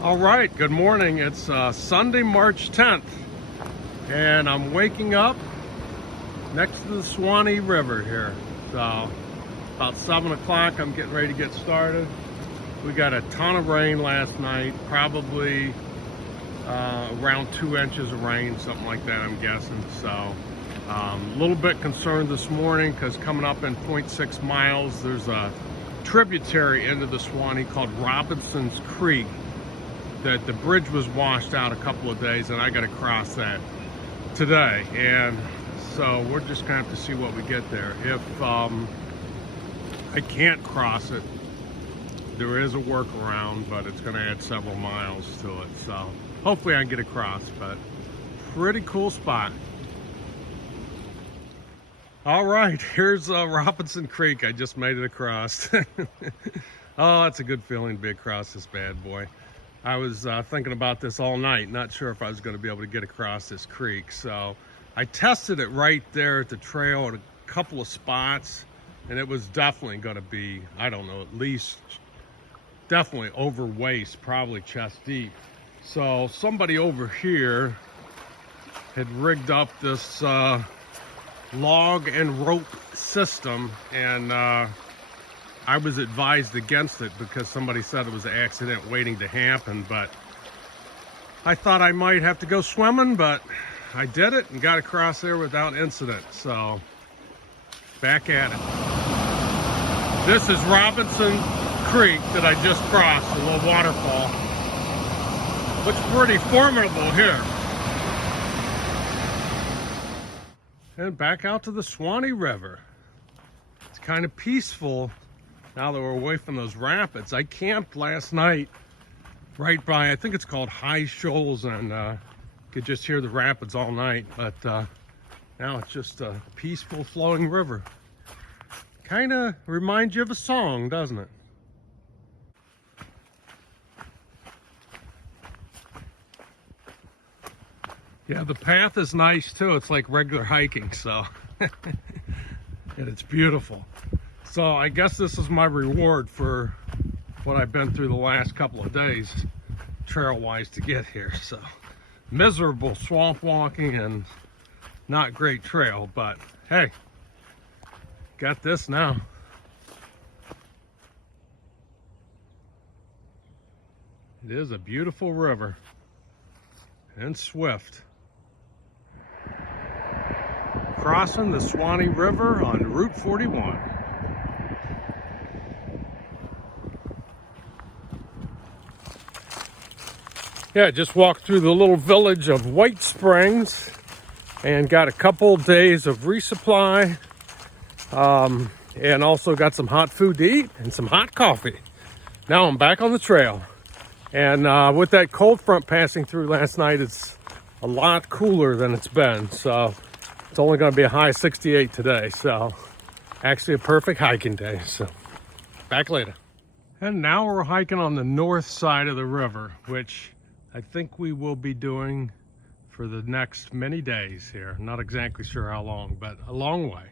All right, good morning. It's Sunday, March 10th, and I'm waking up next to the Suwannee River here. So about 7 o'clock, I'm getting ready to get started. We got a ton of rain last night, probably around 2 inches of rain, something like that, I'm guessing. So a little bit concerned this morning because coming up in 0.6 miles, there's a tributary into the Suwannee called Robinson's Creek that the bridge was washed out a couple of days, and I got to cross that today. And so we're just gonna have to see what we get there. If I can't cross it, there is a workaround, but it's gonna add several miles to it. So hopefully I can get across, but pretty cool spot. All right, here's Robinson Creek. I just made it across. Oh, that's a good feeling to be across this bad boy. I was thinking about this all night, not sure if I was going to be able to get across this creek. So I tested it right there at the trail at a couple of spots, and it was definitely going to be, I don't know, at least definitely over waist, probably chest deep. So somebody over here had rigged up this log and rope system, and I was advised against it because somebody said it was an accident waiting to happen, but I thought I might have to go swimming, but I did it and got across there without incident. So back at it. This is Robinson Creek that I just crossed, a little waterfall. Looks pretty formidable here. And back out to the Suwannee River. It's kind of peaceful now that we're away from those rapids. I camped last night right by, I think it's called High Shoals, and could just hear the rapids all night. But now it's just a peaceful flowing river. Kind of reminds you of a song, doesn't it? Yeah, the path is nice too. It's like regular hiking, so and it's beautiful. So I guess this is my reward for what I've been through the last couple of days trail-wise to get here. So miserable swamp walking and not great trail, but hey, got this now. It is a beautiful river and swift. Crossing the Suwannee River on Route 41. Yeah, just walked through the little village of White Springs and got a couple days of resupply, and also got some hot food to eat and some hot coffee. Now I'm back on the trail, and with that cold front passing through last night, it's a lot cooler than it's been. So it's only going to be a high 68 today, so actually a perfect hiking day. So back later. And now we're hiking on the north side of the river, which I think we will be doing for the next many days here. Not exactly sure how long, but a long way.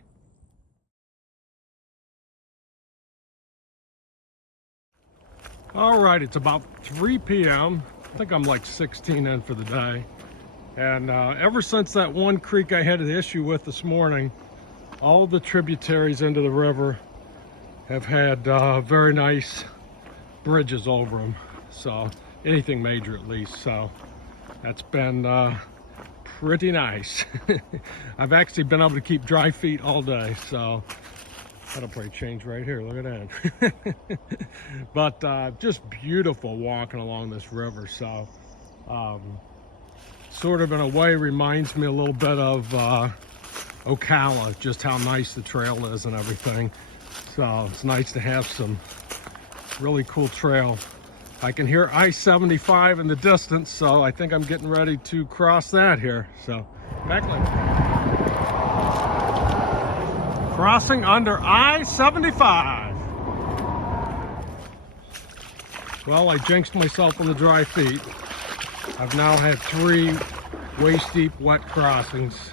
All right, it's about 3 p.m. I think I'm like 16 in for the day. And ever since that one creek I had an issue with this morning, all the tributaries into the river have had very nice bridges over them. So anything major at least. So that's been pretty nice. I've actually been able to keep dry feet all day. So that'll probably change right here. Look at that. But just beautiful walking along this river. So sort of in a way reminds me a little bit of Ocala, just how nice the trail is and everything. So it's nice to have some really cool trail. I can hear I-75 in the distance, so I think I'm getting ready to cross that here. So back later. Crossing under I-75. Well, I jinxed myself on the dry feet. I've now had 3 waist-deep wet crossings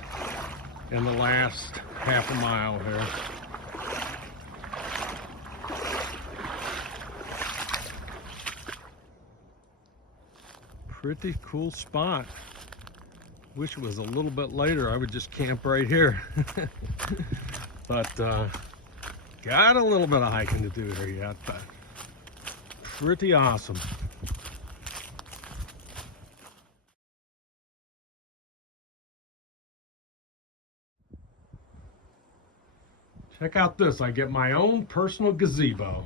in the last half a mile here. Pretty cool spot. Wish it was a little bit later. I would just camp right here. But got a little bit of hiking to do here yet, but pretty awesome. Check out this. I get my own personal gazebo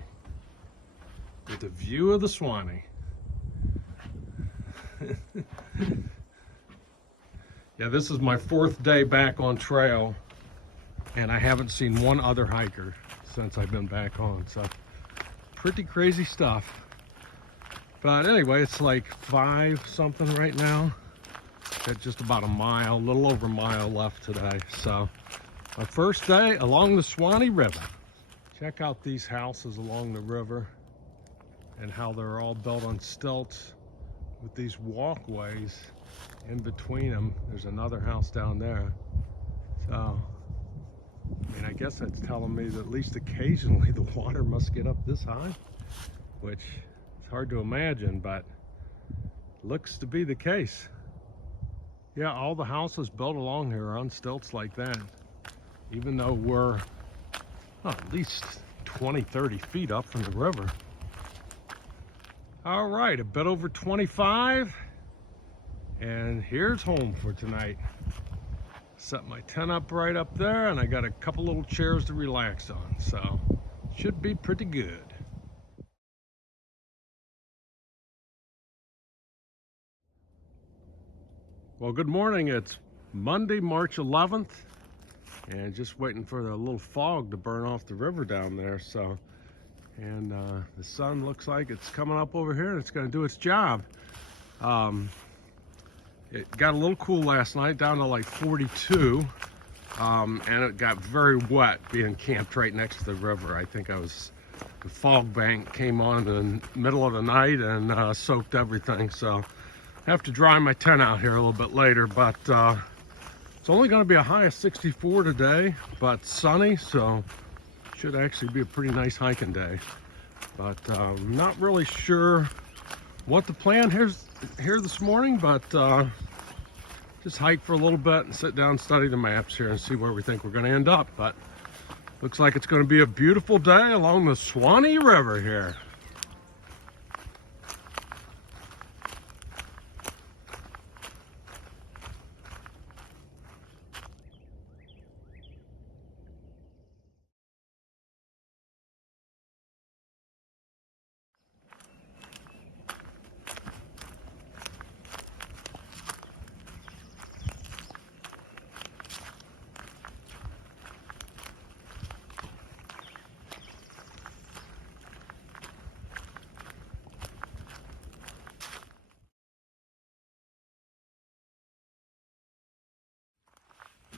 with a view of the Suwannee. Yeah, this is my 4th day back on trail, and I haven't seen one other hiker since I've been back on, so pretty crazy stuff. But anyway, it's like 5 something right now. Got just about a mile, a little over a mile left today. So my first day along the Suwannee River. Check out these houses along the river and how they're all built on stilts with these walkways in between them. There's another house down there. So, I mean, I guess that's telling me that at least occasionally the water must get up this high, which is hard to imagine, but looks to be the case. Yeah, all the houses built along here are on stilts like that, even though we're at least 20, 30 feet up from the river. All right, a bit over 25, and here's home for tonight. Set my tent up right up there, and I got a couple little chairs to relax on, so should be pretty good. Well, good morning. It's Monday, March 11th, and just waiting for the little fog to burn off the river down there. So, and the sun looks like it's coming up over here, and it's going to do its job. It got a little cool last night, down to like 42, and it got very wet being camped right next to the river. I think the fog bank came on in the middle of the night and soaked everything. So I have to dry my tent out here a little bit later, but it's only going to be a high of 64 today, but sunny, so should actually be a pretty nice hiking day. But I'm not really sure what the plan here this morning, but just hike for a little bit and sit down and study the maps here and see where we think we're going to end up. But looks like it's going to be a beautiful day along the Suwannee River here.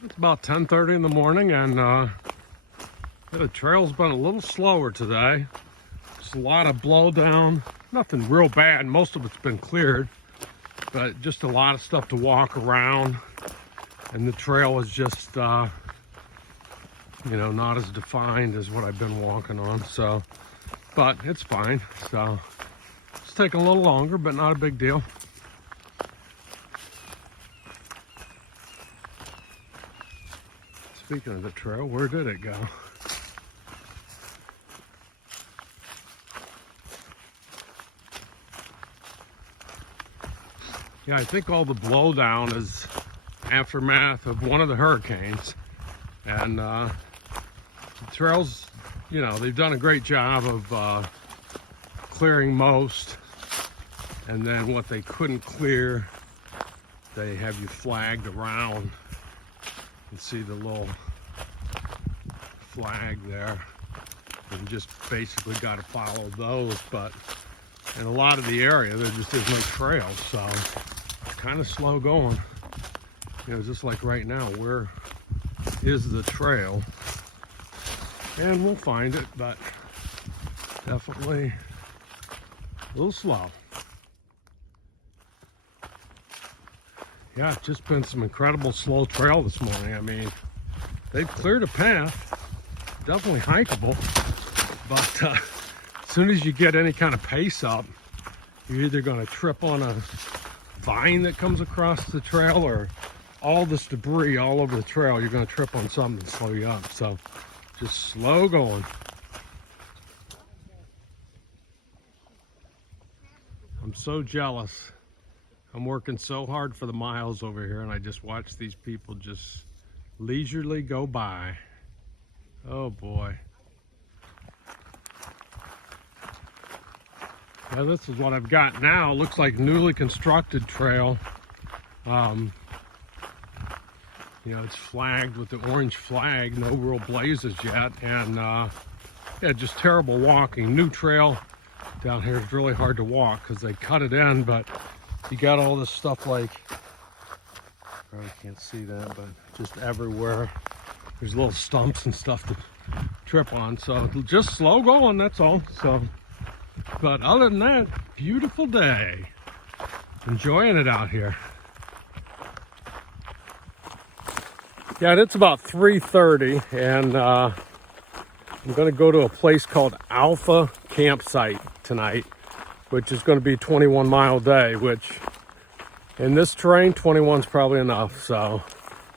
It's about 10:30 in the morning, and the trail's been a little slower today. Just a lot of blowdown, nothing real bad. Most of it's been cleared, but just a lot of stuff to walk around, and the trail is just not as defined as what I've been walking on. So, but it's fine. So it's taking a little longer, but not a big deal. Speaking of the trail, where did it go? Yeah, I think all the blowdown is aftermath of one of the hurricanes. And the trails, they've done a great job of clearing most. And then what they couldn't clear, they have you flagged around. You can see the little flag there. And just basically got to follow those. But in a lot of the area, there just is no trail. So it's kind of slow going. Just like right now, where is the trail? And we'll find it, but definitely a little slow. Yeah, it's just been some incredible slow trail this morning. I mean, they've cleared a path, definitely hikeable, but as soon as you get any kind of pace up, you're either going to trip on a vine that comes across the trail or all this debris all over the trail, you're going to trip on something and slow you up. So just slow going. I'm so jealous. I'm working so hard for the miles over here, and I just watch these people just leisurely go by. Oh boy. Now this is what I've got now. It looks like newly constructed trail. You know, it's flagged with the orange flag, no real blazes yet, and yeah, just terrible walking. New trail down here is really hard to walk because they cut it in, but you got all this stuff like, I really can't see that, but just everywhere. There's little stumps and stuff to trip on, so just slow going, that's all. So, but other than that, beautiful day. Enjoying it out here. Yeah, and it's about 3:30, and I'm going to go to a place called Alpha Campsite tonight, which is going to be a 21-mile day, which in this terrain, 21's probably enough. So,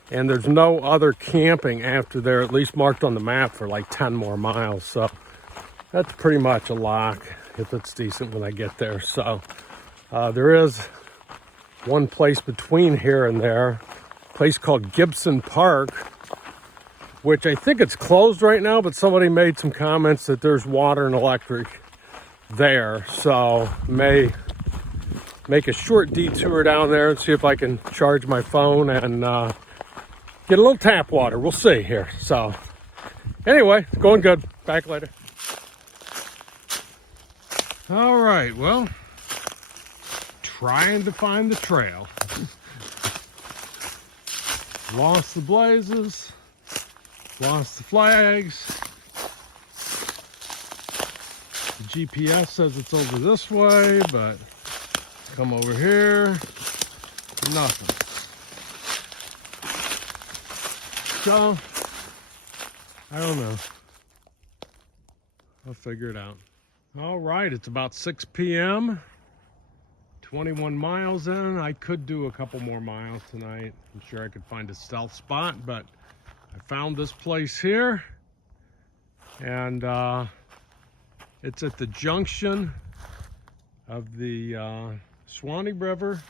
and there's no other camping after there, at least marked on the map, for like 10 more miles. So that's pretty much a lock if it's decent when I get there. So there is one place between here and there, a place called Gibson Park, which I think it's closed right now, but somebody made some comments that there's water and electric there. So may make a short detour down there and see if I can charge my phone and get a little tap water. We'll see here. So anyway, it's going good. Back later. All right, well, trying to find the trail. Lost the blazes, lost the flags. The GPS says it's over this way, but come over here, nothing. So, I don't know. I'll figure it out. All right, it's about 6 p.m. 21 miles in. I could do a couple more miles tonight. I'm sure I could find a stealth spot, but I found this place here, and it's at the junction of the Suwannee River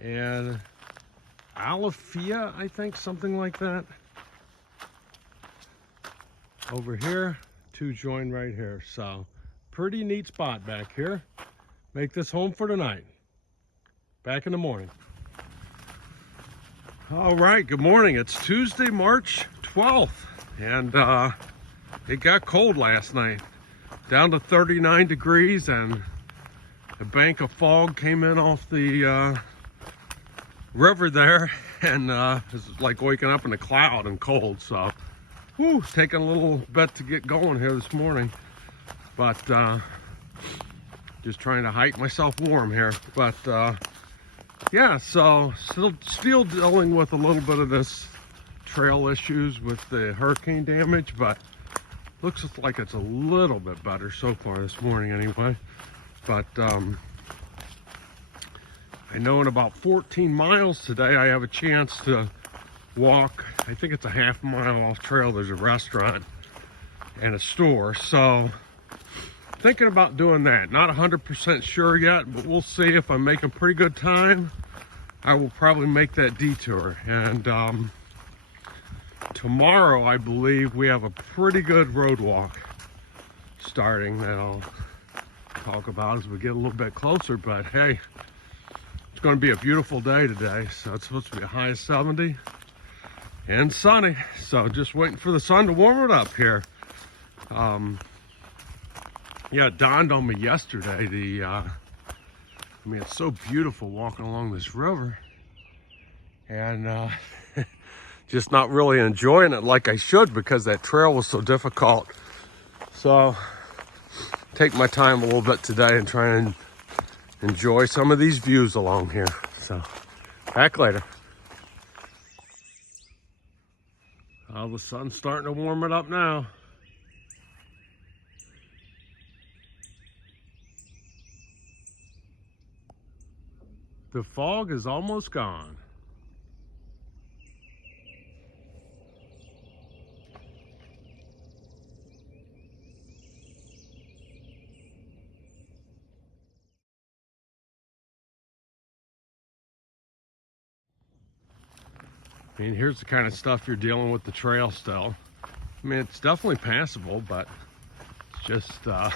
and Alafia, I think, something like that. Over here, two join right here. So pretty neat spot back here. Make this home for tonight. Back in the morning. All right, good morning. It's Tuesday, March 12th, and it got cold last night, down to 39 degrees, and a bank of fog came in off the river there, and it's like waking up in a cloud and cold. So, whew, taking a little bit to get going here this morning, but just trying to hike myself warm here. But yeah, so still dealing with a little bit of this trail issues with the hurricane damage, but looks like it's a little bit better so far this morning anyway. But I know in about 14 miles today I have a chance to walk. I think it's a half mile off trail. There's a restaurant and a store, so thinking about doing that. Not 100% sure yet, but we'll see. If I'm making pretty good time, I will probably make that detour. And tomorrow, I believe, we have a pretty good road walk starting that I'll talk about as we get a little bit closer. But hey, it's going to be a beautiful day today. So it's supposed to be a high of 70 and sunny. So just waiting for the sun to warm it up here. Yeah, it dawned on me yesterday, I mean, it's so beautiful walking along this river, and just not really enjoying it like I should because that trail was so difficult. So, take my time a little bit today and try and enjoy some of these views along here. So, back later. Oh, the sun's starting to warm it up now. The fog is almost gone. I mean, here's the kind of stuff you're dealing with the trail still. I mean, it's definitely passable, but it's just a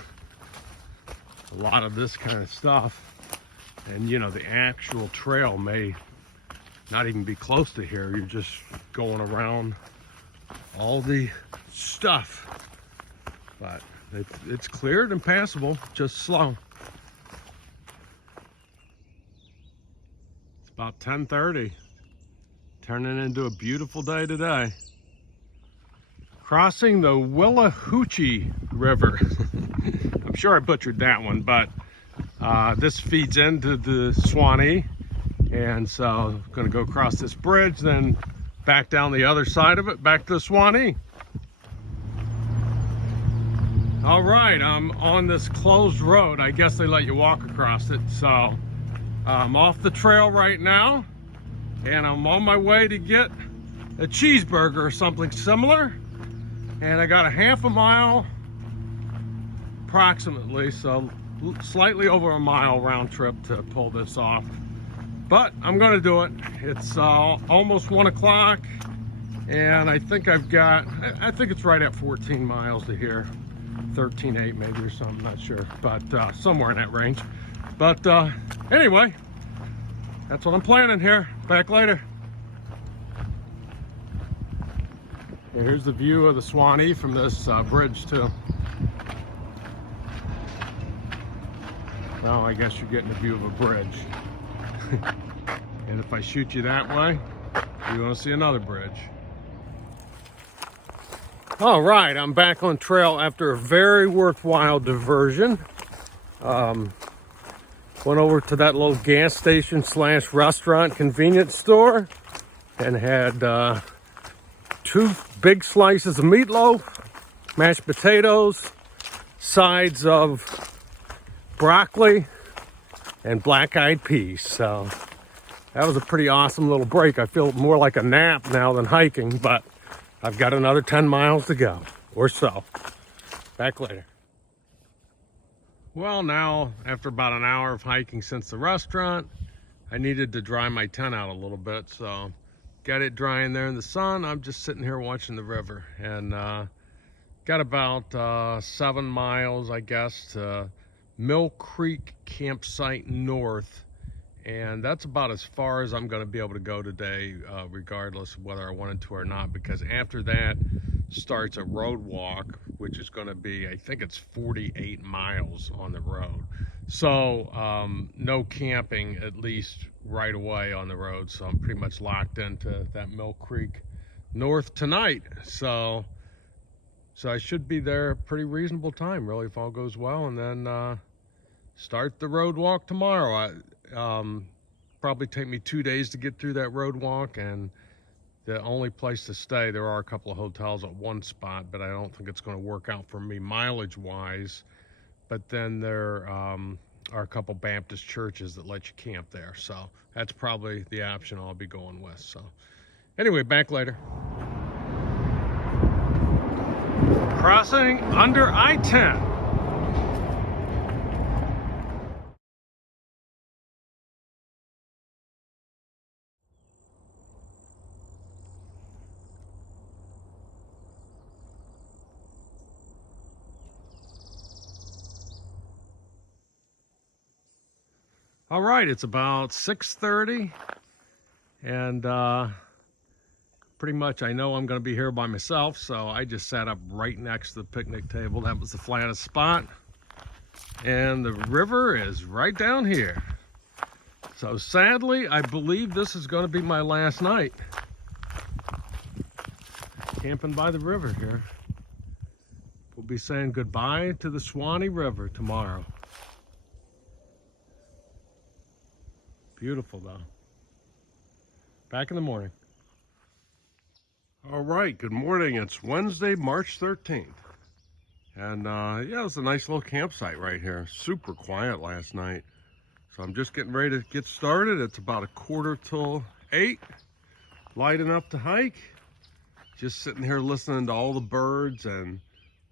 lot of this kind of stuff. And you know, the actual trail may not even be close to here. You're just going around all the stuff. But it's cleared and passable, just slow. It's about 10:30. Turning into a beautiful day today. Crossing the Willahoochee River. I'm sure I butchered that one, but this feeds into the Suwannee. And so I'm gonna go across this bridge, then back down the other side of it, back to the Suwannee. All right, I'm on this closed road. I guess they let you walk across it. So I'm off the trail right now, and I'm on my way to get a cheeseburger or something similar. And I got a half a mile approximately, so slightly over a mile round trip to pull this off. But I'm gonna do it. It's almost 1 o'clock, and I think I think it's right at 14 miles to here. 13.8 maybe or something, not sure, but somewhere in that range. But anyway, that's what I'm planning here. Back later. And here's the view of the Suwannee from this bridge too. Well, I guess you're getting a view of a bridge. And if I shoot you that way, you're gonna see another bridge. All right, I'm back on trail after a very worthwhile diversion. Went over to that little gas station / restaurant convenience store and had 2 big slices of meatloaf, mashed potatoes, sides of broccoli, and black-eyed peas. So that was a pretty awesome little break. I feel more like a nap now than hiking, but I've got another 10 miles to go or so. Back later. Well, now after about an hour of hiking since the restaurant, I needed to dry my tent out a little bit, so got it drying there in the sun. I'm just sitting here watching the river, and got about 7 miles, I guess, to Mill Creek campsite north, and that's about as far as I'm going to be able to go today, regardless of whether I wanted to or not, because after that starts a road walk, which is going to be, I think it's 48 miles on the road. So no camping, at least right away on the road. So I'm pretty much locked into that Mill Creek north tonight. So I should be there a pretty reasonable time, really, if all goes well, and then start the road walk tomorrow. Probably take me 2 days to get through that road walk, and the only place to stay, there are a couple of hotels at one spot, but I don't think it's going to work out for me mileage wise. But then there are a couple Baptist churches that let you camp there, so that's probably the option I'll be going with. So anyway, back later. Crossing under I-10. All right, it's about 6:30, and pretty much I know I'm going to be here by myself, so I just sat up right next to the picnic table. That was the flattest spot, and the river is right down here. So sadly, I believe this is going to be my last night camping by the river here. We'll be saying goodbye to the Suwannee River tomorrow. Beautiful though. Back in the morning. All right, good morning. It's Wednesday, March 13th. And yeah, it was a nice little campsite right here. Super quiet last night. So I'm just getting ready to get started. It's about 7:45, light enough to hike. Just sitting here listening to all the birds, and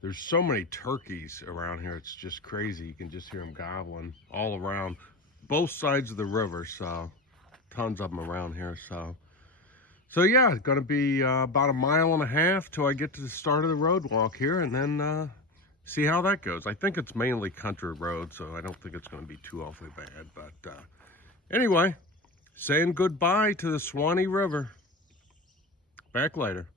there's so many turkeys around here. It's just crazy. You can just hear them gobbling all around both sides of the river. So tons of them around here. So yeah, it's gonna be about 1.5 miles till I get to the start of the road walk here, and then see how that goes. I think it's mainly country road, so I don't think it's gonna be too awfully bad. But anyway, saying goodbye to the Suwannee River. Back later.